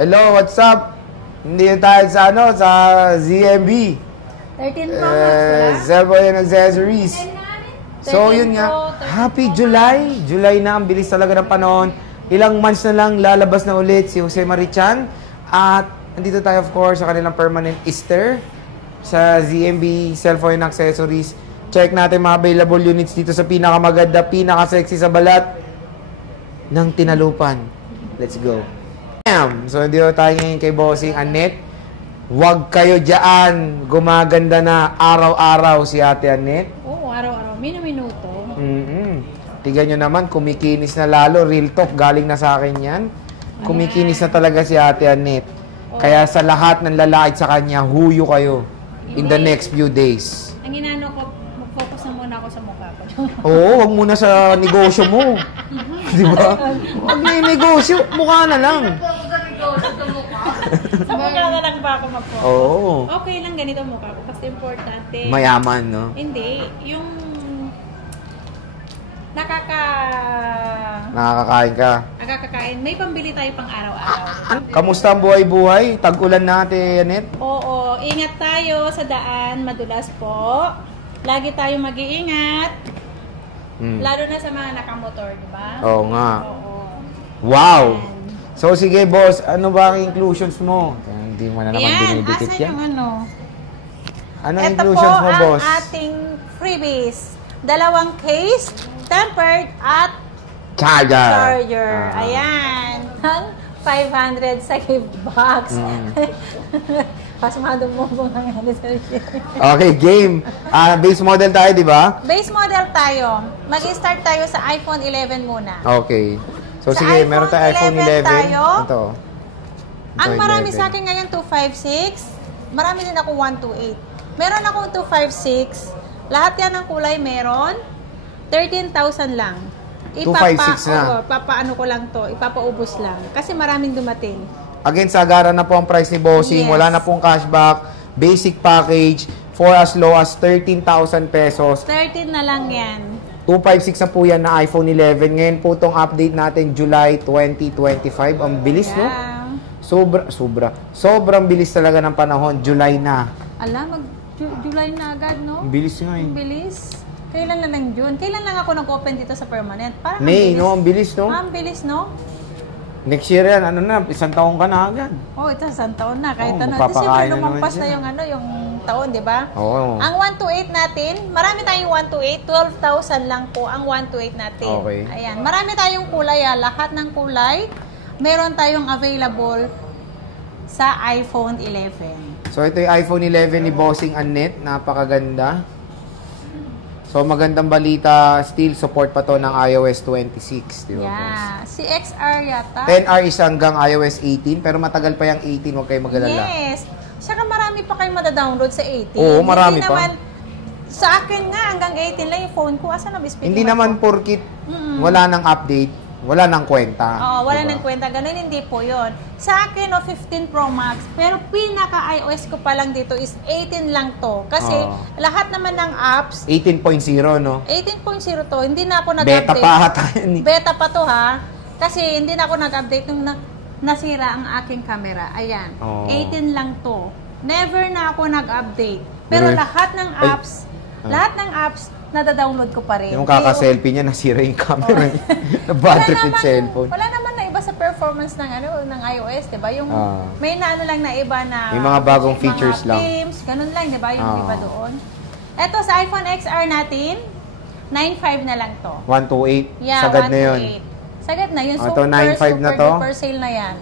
Hello, what's up? Hindi tayo sa sa ZMB. 13 Pro Max, Cellphone and accessories. So, yun nga. Happy July. July na, ang bilis talaga ng panahon. Ilang months na lang, lalabas na ulit si Jose Marichan. At andito tayo, of course, sa kanilang permanent Easter sa ZMB Cellphone and Accessories. Check natin mga available units dito sa pinakamaganda, pinaka-sexy sa balat ng Tinalupan. Let's go. So, dito tayo ngayon kay Bossing Annette. Huwag kayo dyan. Gumaganda na araw-araw si Ate Annette. Oo, araw-araw. Minuto. Tignan nyo naman, kumikinis na lalo. Real talk, galing na sa akin yan. Kumikinis na talaga si Ate Annette. Kaya sa lahat ng lalait sa kanya, huyo kayo in the next few days. Ang inano ko, mag-focus na muna ako sa mukha ko. Oo, wag muna sa negosyo mo. Di ba? Wag yung negosyo, mukha na lang. Sa mukha na lang ba ako mag-focus? Oo. Okay lang ganito mukha ko kasi importante. Mayaman, no? Hindi. Yung Nakakakain ka. nakakakain. May pambili tayo pang araw-araw. Kamusta ang buhay-buhay? Tag-ulan na, Ate Annette? Oo. Ingat tayo sa daan. Madulas po. Lagi tayo mag-iingat. Lalo na sa mga nakamotor, di ba? Oo nga. Oo. Wow! So, sige, boss. Ano ba ang inclusions mo? Hindi mo na naman binibikit asan yan. yung ano? Anong inclusions mo, boss? Ito po ang ating freebies. 2 case, tempered at charger. Ayan. 500 sa gift box. Pasmado mo po ng Okay, game. Base model tayo, di ba? Base model tayo. Mag-start tayo sa iPhone 11 muna. Okay. So, Sa sige, iPhone meron tayo iPhone 11. tayo. Ito. Ang marami sa akin ngayon, 256. Marami din ako 128. Meron ako 256. Lahat yan ng kulay meron. 13,000 lang. 256 na. Papaano ko lang to. Ipapaubos lang. Kasi maraming dumating. Again, sagara na po ang price ni Bossing. Yes. Wala na pong cashback. Basic package for as low as 13,000 pesos. 13 na lang yan. 256 na po yan na iPhone 11. Ngayon po itong update natin, July 2025. Ang bilis, no? Sobrang bilis talaga ng panahon. July na. July na agad, no? Ang bilis nga eh. Ang bilis. Kailan na ng June? Kailan lang ako nag-open dito sa permanent? Parang May, no? Ang bilis, no? Ang bilis, no? Next year yan, ano na, 1 taon ka na agad. Ito, 1 taon na. Kahit magpapakain na lumampas naman na yung taon, di ba? Oo. Ang 128 natin, marami tayong 128. 12,000 lang po ang 128 natin. Okay. Ayan. Marami tayong kulay. Lahat ng kulay, meron tayong available sa iPhone 11. So, ito yung iPhone 11 ni Bossing Annette. Napakaganda. So, magandang balita. Still, support pa to ng iOS 26. Di ba, boss? Si XR yata. 10R is hanggang iOS 18. Pero matagal pa yung 18. Huwag kayo mag-alala. Yes. Saka marami pa kayo madadownload sa 18. Oo, marami Hindi pa. naman, sa akin nga, hanggang 18 lang yung phone ko. Asan na bispeed? Hindi naman porkit wala nang update, wala nang kwenta. Oo, wala diba? nang kwenta. Ganun, hindi po yon. Sa akin, 15 Pro Max. Pero pinaka-iOS ko pa lang dito is 18 lang to. Kasi lahat naman ng apps, 18.0, no? 18.0 to, hindi na ako nag-update. Beta pa tayo ni. Beta pa to, ha? Kasi hindi na ako nag-update nung nasira ang aking camera. Ayan. 18 lang to. Never na ako nag-update. Pero lahat ng apps, nada-download ko pa rin. Yung kaka-selfie niya, nasira yung camera niya. Na-bad trip yung cellphone. Wala naman na iba sa performance ng iOS, di ba? Yung may naano lang na iba na yung mga bagong features lang. Themes, ganun lang, di ba? Yung iba doon. Ito sa iPhone XR natin, 9.5 na lang to. 128. Yeah, Sagad na yun. Sagad na yun. Ito, 9.5 na to. Super sale na yan.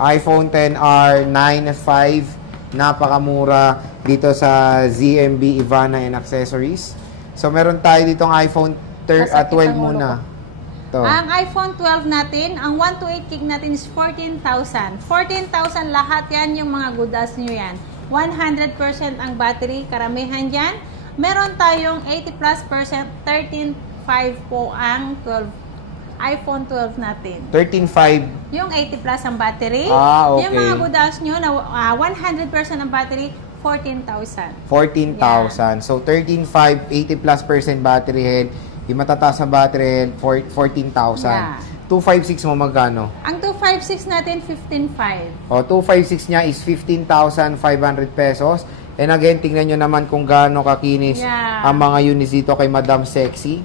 iPhone 10R 9.5. Napakamura dito sa ZMB Ivana and Accessories. So, meron tayo ditong iPhone 12 muna. Ito. Ang iPhone 12 natin, ang 128 gig natin is 14,000. 14,000 lahat yan, yung mga goods nyo yan. 100% ang battery, karamihan yan. Meron tayong 80+%, 13.5 po ang iPhone 12 natin. 13.5. Yung 80 plus ang battery. Okay. Yung mga goods nyo na 100% ang battery, 14,000. 14,000. So, 13.5, 80+% battery health. Yung matataas na battery health, 14,000. Yeah. 256 mo magkano? Ang 256 natin, 15,500. O, 256 niya is 15,500 pesos. And again, tingnan nyo naman kung gaano kakinis ang mga units dito kay Madam Sexy.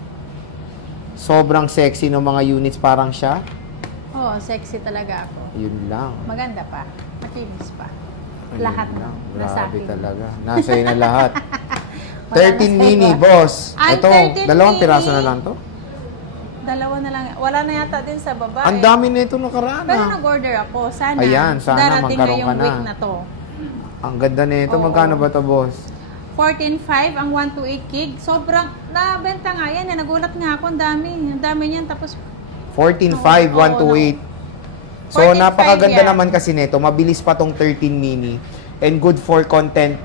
Sobrang sexy ng mga units, parang siya. Oo, sexy talaga ako. Yun lang. Maganda pa. Makinis pa. Ayun Lahat lang. na. Nasa Grabe akin. talaga. Nasa na lahat. Wala 13 na sa mini, iba. boss. Ang Ito, 13 dalawang mini, piraso na lang to. Dalawa na lang. Wala na yata din sa baba. Ang dami na ito nakaraan. Pero nag-order ako. Sana. Ayan, sana darating magkaroon ngayong ka na. week na to. Ang ganda na ito. Oo. Magkano ba to, boss? 14,500 ang 128 gig. Sobrang nabenta nga yan. Nagulat nga ako. Ang dami. Ang dami niyan. Tapos 14.5, Oo, 128. So, 14.5 napakaganda yan. naman kasi nito. Mabilis pa tong 13 mini. And good for content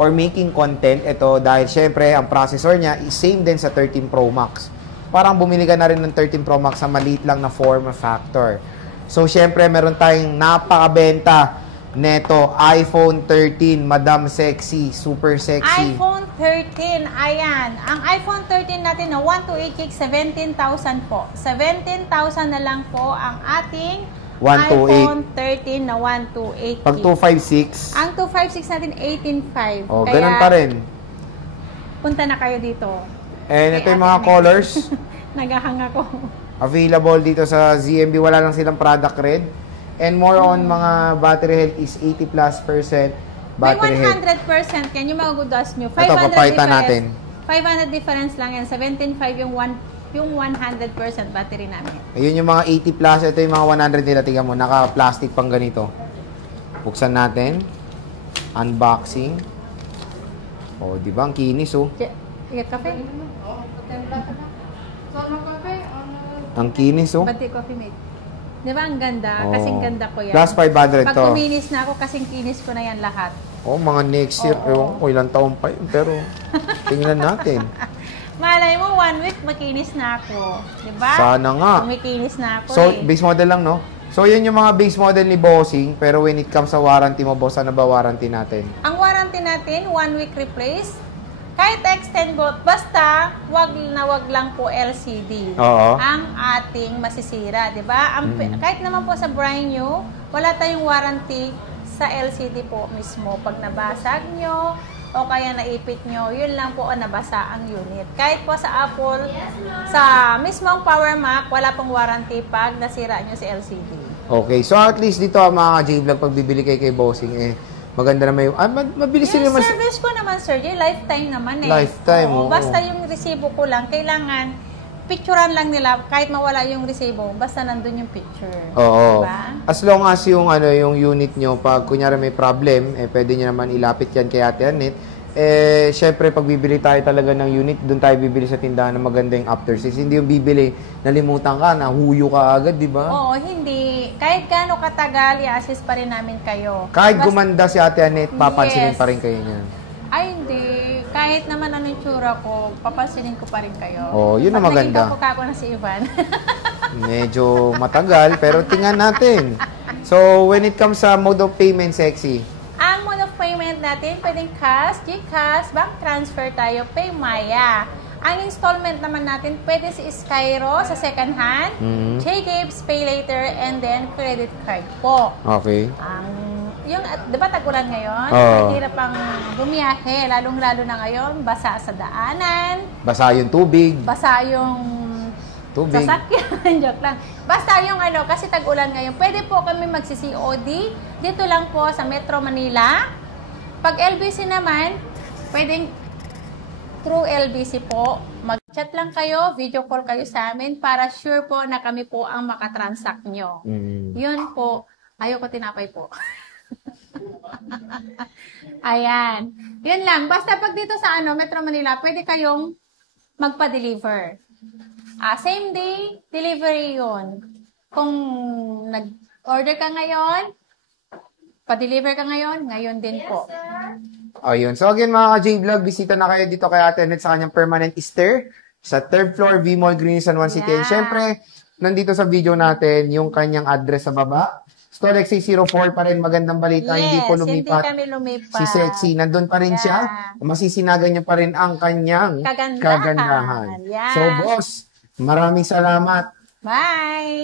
or making content. Ito, dahil syempre, ang processor niya is same din sa 13 Pro Max. Parang bumili ka na rin ng 13 Pro Max sa maliit lang na form factor. So, syempre, meron tayong napakabenta neto, iPhone 13, Madam Sexy, super sexy. iPhone 13, ayan. Ang iPhone 13 natin na 128 gig, 17,000 po. 17,000 na lang po ang ating 128. iPhone 13 na 128 Pag gig. 256, Ang 256 natin, 18,500. oh, ganun pa rin. Punta na kayo dito. And ito Kay yung mga Ate colors. Naghahang ako. Available dito sa ZMB. Wala lang silang product red. And more on mga battery health is 80+% May battery health. 100% yan yung mga goods nyo. Ito, papalitan natin. 500 difference lang yan. 17,500 yung 100% battery namin. Ayun yung mga 80+. Ito yung mga 100 nila. Tingnan mo, naka-plastic pang ganito. Buksan natin. Unboxing. Oh, di ba? Ang kinis, oh. Igat kape? Ang kinis, oh. Bati coffee mate. Di ba ang ganda? Oh. Kasing ganda ko yan. Plus 500 Pag to. kuminis na ako, kasing kinis ko na yan lahat. Oh, mga next year. Oo. Ewan ko, ilang taon pa yun. Pero, tingnan natin. Malay mo, 1 week makinis na ako. Di ba? Sana nga. Kumikinis na ako So, eh. base model lang, no? So, yun yung mga base model ni Bossing. Pero when it comes sa warranty mo, boss, ano ba warranty natin? Ang warranty natin, 1 week replace. Kahit extend both, basta wag lang po LCD. Oo. Ang ating masisira, di ba? Kahit naman po sa brand new, wala tayong warranty sa LCD po mismo. Pag nabasag nyo, o kaya naipit nyo, yun lang po ang nabasa ang unit. Kahit po sa Apple, sa mismong Power Mac, wala pong warranty pag nasira nyo si LCD. Okay. So, at least dito, mga J-Vlog, pag bibili kay Bossing, maganda naman yung... mabilis sila Yung naman. service ko naman, Sir Jay, lifetime naman eh. Lifetime, oo. Basta yung resibo ko lang, kailangan picturean lang nila kahit mawala yung resibo, basta nandun yung picture. Oo. Diba? As long as yung yung unit nyo, pag kunyari may problem, pwede nyo naman ilapit yan kay Ate Annette. Syempre, pag bibili tayo talaga ng unit, doon tayo bibili sa tindahan ng maganda yung after sales. Hindi yung bibili, nalimutan ka, nahuyo ka agad, di ba? Oo, hindi. Kahit gaano katagal, i-assist pa rin namin kayo. Kahit Basta- gumanda si Ate Annette, papansinin Yes. pa rin kayo niyan. Ay, hindi. Kahit naman ano yung tsura ko, papansinin ko pa rin kayo. Oh, yun ang Pag maganda. nakita ko kako na si Ivan. Medyo matagal, pero tingnan natin. So, when it comes sa mode of payment, Sexy, Ang mode of payment natin, pwedeng cash, GCash, bank transfer tayo, Paymaya. Ang installment naman natin, pwede si Skyro sa second hand, J-Games, Pay Later, and then credit card po. okay. Yung, di ba tag-ulan ngayon? Oo. Ang hirap pang bumiyahe, lalong-lalo na ngayon, basa sa daanan, Basa yung tubig. basa yung Tubig. sasakyan, joke lang. Basta yung kasi tag-ulan ngayon, pwede po kami magsi-COD dito lang po sa Metro Manila. Pag LBC naman, pwedeng through LBC po, mag-chat lang kayo, video call kayo sa amin para sure po na kami po ang makatransact nyo. Yun po. Ayoko tinapay po. Ayan. Yun lang. Basta pag dito sa Metro Manila, pwede kayong magpa-deliver. Same day, delivery yun. Kung nag-order ka ngayon, pa-deliver ka ngayon din po. Ayun. So again, mga ka-J-Vlog, bisita na kayo dito kay Ate Annette sa kanyang permanent stair sa 3rd floor, V-Mall, Green San Juan City. And syempre, nandito sa video natin yung kanyang address sa baba. Store X604 pa rin, magandang balita. Hindi po lumipat. Hindi kami lumipat. Si Sexy, nandun pa rin siya. Masisinagan niya pa rin ang kanyang Kagandahan. kagandahan. Yes. So boss, maraming salamat. Bye!